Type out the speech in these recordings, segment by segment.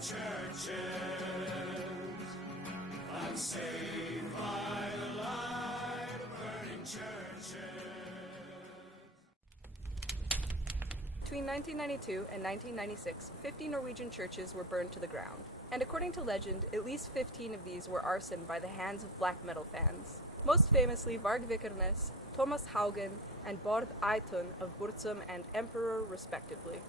churches, unsaved by the light, burning churches. Between 1992 and 1996, 50 Norwegian churches were burned to the ground. And according to legend, at least 15 of these were arsoned by the hands of black metal fans. Most famously, Varg Vikernes, Thomas Haugen, and Bård Eitun of Burzum and Emperor, respectively.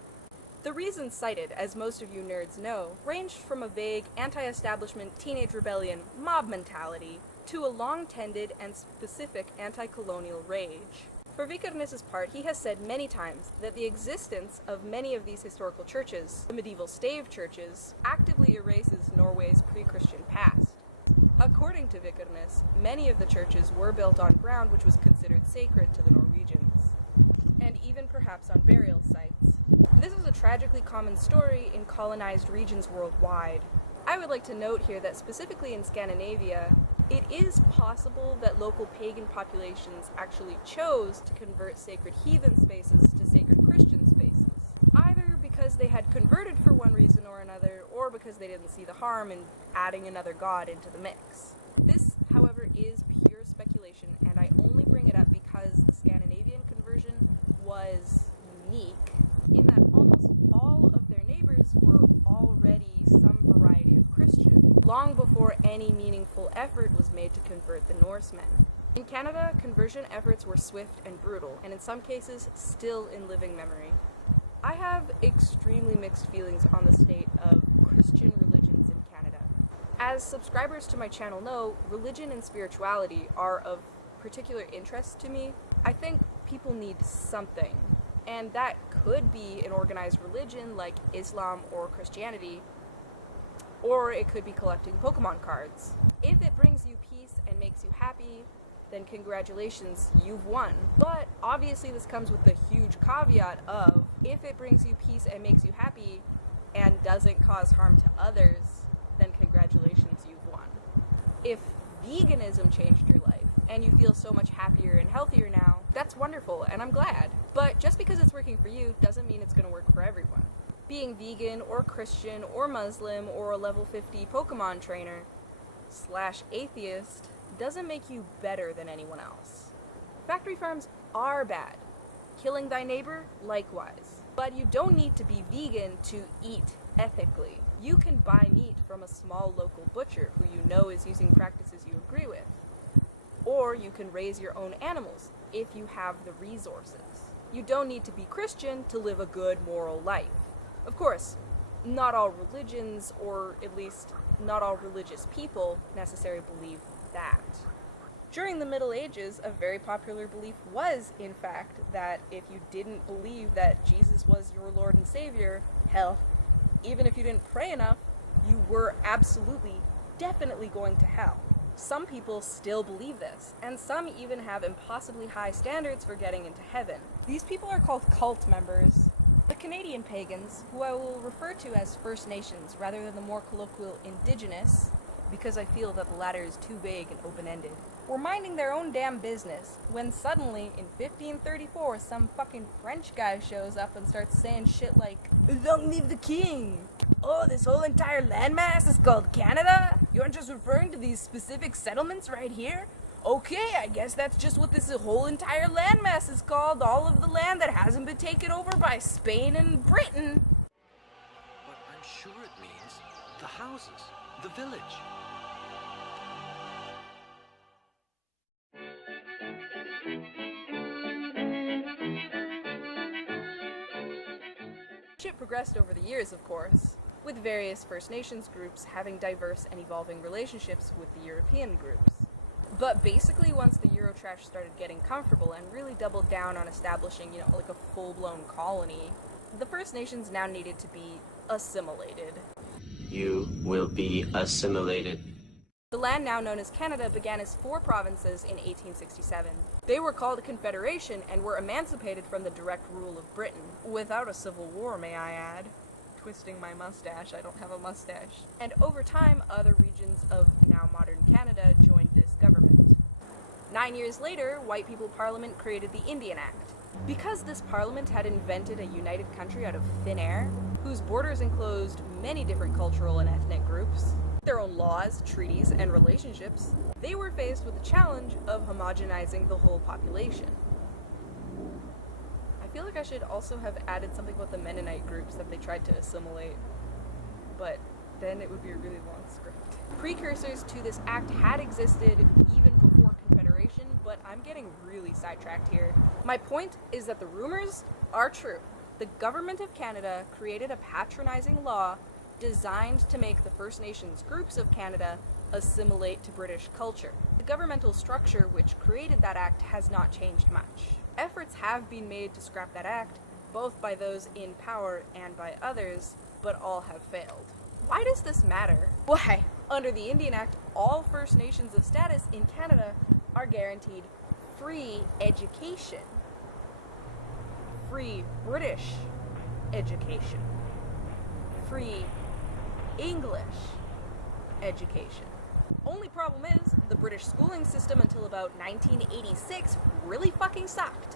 The reasons cited, as most of you nerds know, ranged from a vague, anti-establishment teenage rebellion mob mentality to a long-tended and specific anti-colonial rage. For Vikernes' part, he has said many times that the existence of many of these historical churches, the medieval stave churches, actively erases Norway's pre-Christian past. According to Vikernes, many of the churches were built on ground which was considered sacred to the Norwegians, and even perhaps on burial sites. This is a tragically common story in colonized regions worldwide. I would like to note here that specifically in Scandinavia, it is possible that local pagan populations actually chose to convert sacred heathen spaces to sacred Christian spaces, either because they had converted for one reason or another, or because they didn't see the harm in adding another god into the mix. This, however, is pure speculation, and I only bring it up because the Scandinavian conversion was unique in that almost all of their neighbors were already some variety of Christian, long before any meaningful effort was made to convert the Norsemen. In Canada, conversion efforts were swift and brutal, and in some cases, still in living memory. I have extremely mixed feelings on the state of Christian religions in Canada. As subscribers to my channel know, religion and spirituality are of particular interest to me. I think people need something, and that could be an organized religion like Islam or Christianity, or it could be collecting Pokemon cards. If it brings you peace and makes you happy, then congratulations, you've won. But obviously this comes with the huge caveat of, if it brings you peace and makes you happy and doesn't cause harm to others, then congratulations, you've won. If veganism changed your life and you feel so much happier and healthier now, that's wonderful and I'm glad. But just because it's working for you doesn't mean it's going to work for everyone. Being vegan or Christian or Muslim or a level 50 Pokemon trainer / atheist doesn't make you better than anyone else. Factory farms are bad. Killing thy neighbor, likewise. But you don't need to be vegan to eat ethically. You can buy meat from a small local butcher who you know is using practices you agree with. Or you can raise your own animals if you have the resources. You don't need to be Christian to live a good moral life. Of course, not all religions, or at least not all religious people, necessarily believe that. During the Middle Ages, a very popular belief was, in fact, that if you didn't believe that Jesus was your Lord and Savior, hell, even if you didn't pray enough, you were absolutely, definitely going to hell. Some people still believe this, and some even have impossibly high standards for getting into heaven. These people are called cult members. The Canadian pagans, who I will refer to as First Nations rather than the more colloquial Indigenous, because I feel that the latter is too vague and open-ended, were minding their own damn business when suddenly, in 1534, some fucking French guy shows up and starts saying shit like, "Long live the king! Oh, this whole entire landmass is called Canada? You're just referring to these specific settlements right here? Okay, I guess that's just what this whole entire landmass is called, all of the land that hasn't been taken over by Spain and Britain." But I'm sure it means the houses, the village. Shit progressed over the years, of course, with various First Nations groups having diverse and evolving relationships with the European groups. But basically, once the Eurotrash started getting comfortable and really doubled down on establishing, like a full-blown colony, the First Nations now needed to be assimilated. You will be assimilated. The land now known as Canada began as 4 provinces in 1867. They were called a confederation and were emancipated from the direct rule of Britain, without a civil war, may I add. Twisting my mustache, I don't have a mustache. And over time, other regions of now modern Canada joined this government. 9 years later, White People Parliament created the Indian Act. Because this parliament had invented a united country out of thin air, whose borders enclosed many different cultural and ethnic groups, their own laws, treaties, and relationships, they were faced with the challenge of homogenizing the whole population. I feel like I should also have added something about the Mennonite groups that they tried to assimilate, but then it would be a really long script. Precursors to this act had existed even before Confederation, but I'm getting really sidetracked here. My point is that the rumors are true. The government of Canada created a patronizing law designed to make the First Nations groups of Canada assimilate to British culture. The governmental structure which created that act has not changed much. Efforts have been made to scrap that act, both by those in power and by others, but all have failed. Why does this matter? Why, under the Indian Act, all First Nations of status in Canada are guaranteed free education. Free British education. Free English education. Only problem is, the British schooling system until about 1986 really fucking sucked.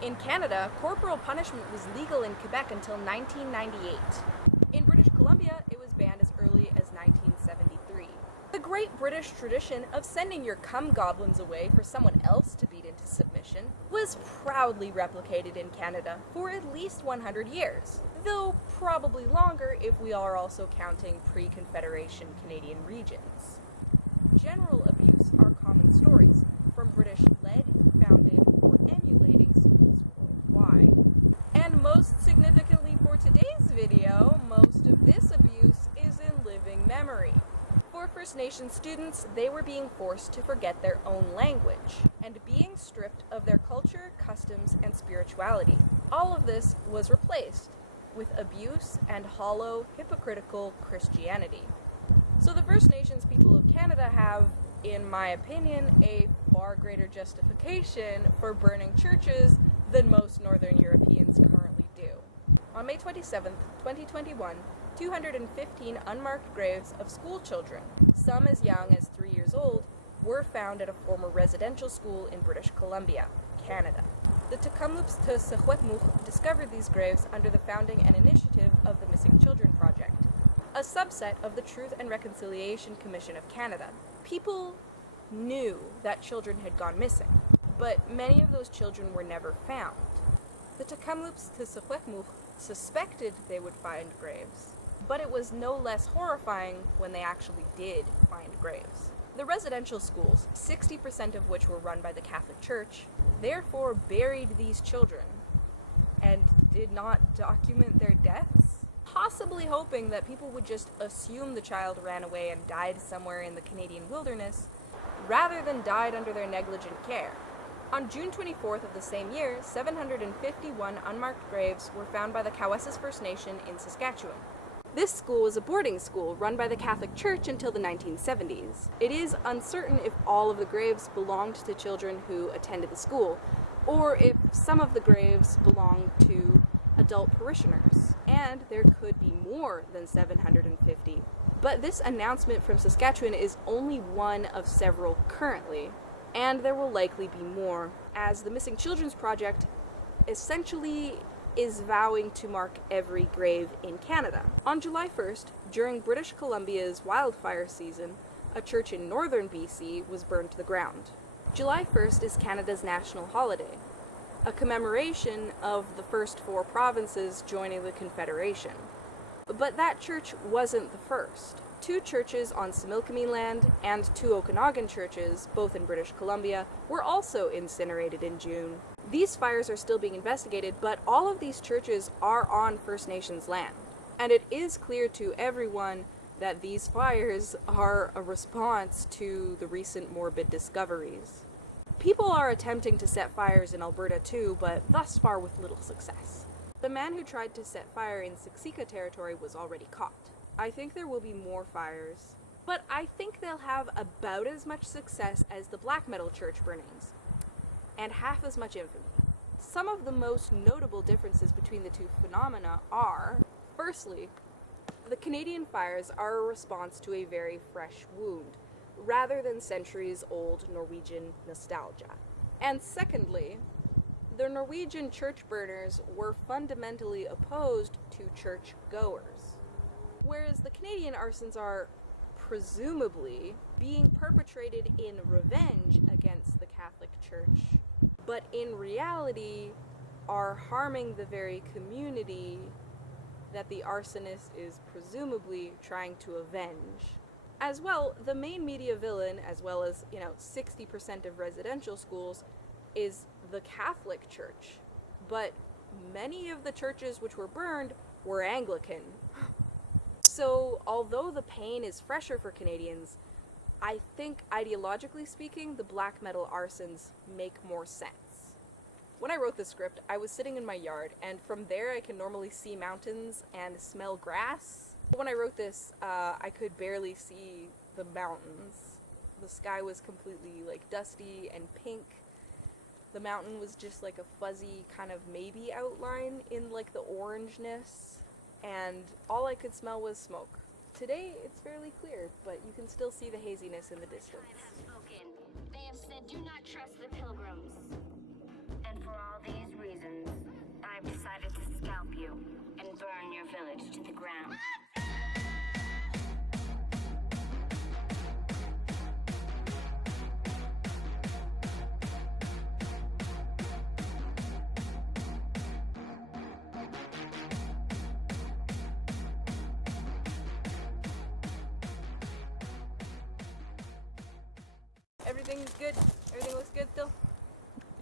In Canada, corporal punishment was legal in Quebec until 1998. In British Columbia, it was banned as early as 1973. The great British tradition of sending your cum goblins away for someone else to beat into submission was proudly replicated in Canada for at least 100 years, though probably longer if we are also counting pre-Confederation Canadian regions. General abuse are common stories, from British-led, founded, emulating schools worldwide. And most significantly for today's video, most of this abuse is in living memory. For First Nation students, they were being forced to forget their own language, and being stripped of their culture, customs, and spirituality. All of this was replaced with abuse and hollow, hypocritical Christianity. So the First Nations people of Canada have, in my opinion, a far greater justification for burning churches than most Northern Europeans currently do. On May 27, 2021, 215 unmarked graves of school children, some as young as 3 years old, were found at a former residential school in British Columbia, Canada. The Tecumloops to Secwepemc discovered these graves under the founding and initiative of the Missing Children Project, a subset of the Truth and Reconciliation Commission of Canada. People knew that children had gone missing, but many of those children were never found. The Tecumloops to Secwepemc suspected they would find graves, but it was no less horrifying when they actually did find graves. The residential schools, 60% of which were run by the Catholic Church, therefore buried these children and did not document their deaths, possibly hoping that people would just assume the child ran away and died somewhere in the Canadian wilderness, rather than died under their negligent care. On June 24th of the same year, 751 unmarked graves were found by the Cowessess First Nation in Saskatchewan. This school was a boarding school run by the Catholic Church until the 1970s. It is uncertain if all of the graves belonged to children who attended the school, or if some of the graves belonged to adult parishioners, and there could be more than 750. But this announcement from Saskatchewan is only one of several currently, and there will likely be more, as the Missing Children's Project essentially is vowing to mark every grave in Canada. On July 1st, during British Columbia's wildfire season, a church in northern BC was burned to the ground. July 1st is Canada's national holiday, a commemoration of the first 4 provinces joining the Confederation. But that church wasn't the first. 2 churches on Similkameen land and 2 Okanagan churches, both in British Columbia, were also incinerated in June. These fires are still being investigated, but all of these churches are on First Nations land. And it is clear to everyone that these fires are a response to the recent morbid discoveries. People are attempting to set fires in Alberta too, but thus far with little success. The man who tried to set fire in Siksika territory was already caught. I think there will be more fires, but I think they'll have about as much success as the black metal church burnings, and half as much infamy. Some of the most notable differences between the two phenomena are, firstly, the Canadian fires are a response to a very fresh wound, rather than centuries-old Norwegian nostalgia. And secondly, the Norwegian church burners were fundamentally opposed to church goers, whereas the Canadian arsons are presumably being perpetrated in revenge against the Catholic Church, but in reality are harming the very community that the arsonist is presumably trying to avenge. As well, the main media villain, as well as, 60% of residential schools, is the Catholic Church. But many of the churches which were burned were Anglican. So, although the pain is fresher for Canadians, I think ideologically speaking, the black metal arsons make more sense. When I wrote this script, I was sitting in my yard, and from there I can normally see mountains and smell grass. When I wrote this, I could barely see the mountains. The sky was completely dusty and pink. The mountain was just like a fuzzy kind of maybe outline in the orangeness, and all I could smell was smoke. Today it's fairly clear, but you can still see the haziness in the distance. They have said do not trust the pilgrims. And for all these reasons, I've decided to scalp you and burn your village to the ground. Everything's good? Everything looks good still?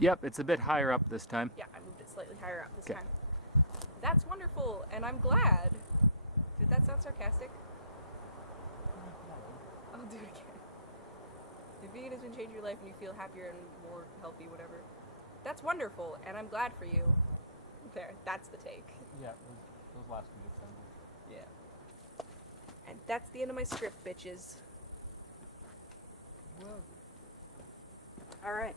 Yep, it's a bit higher up this time. Yeah, I moved it slightly higher up this Okay. time. That's wonderful, and I'm glad. Did that sound sarcastic? I'll do it again. If veganism can change your life and you feel happier and more healthy, whatever. That's wonderful, and I'm glad for you. There, that's the take. Yeah, those last two did sound. Yeah. And that's the end of my script, bitches. Alright.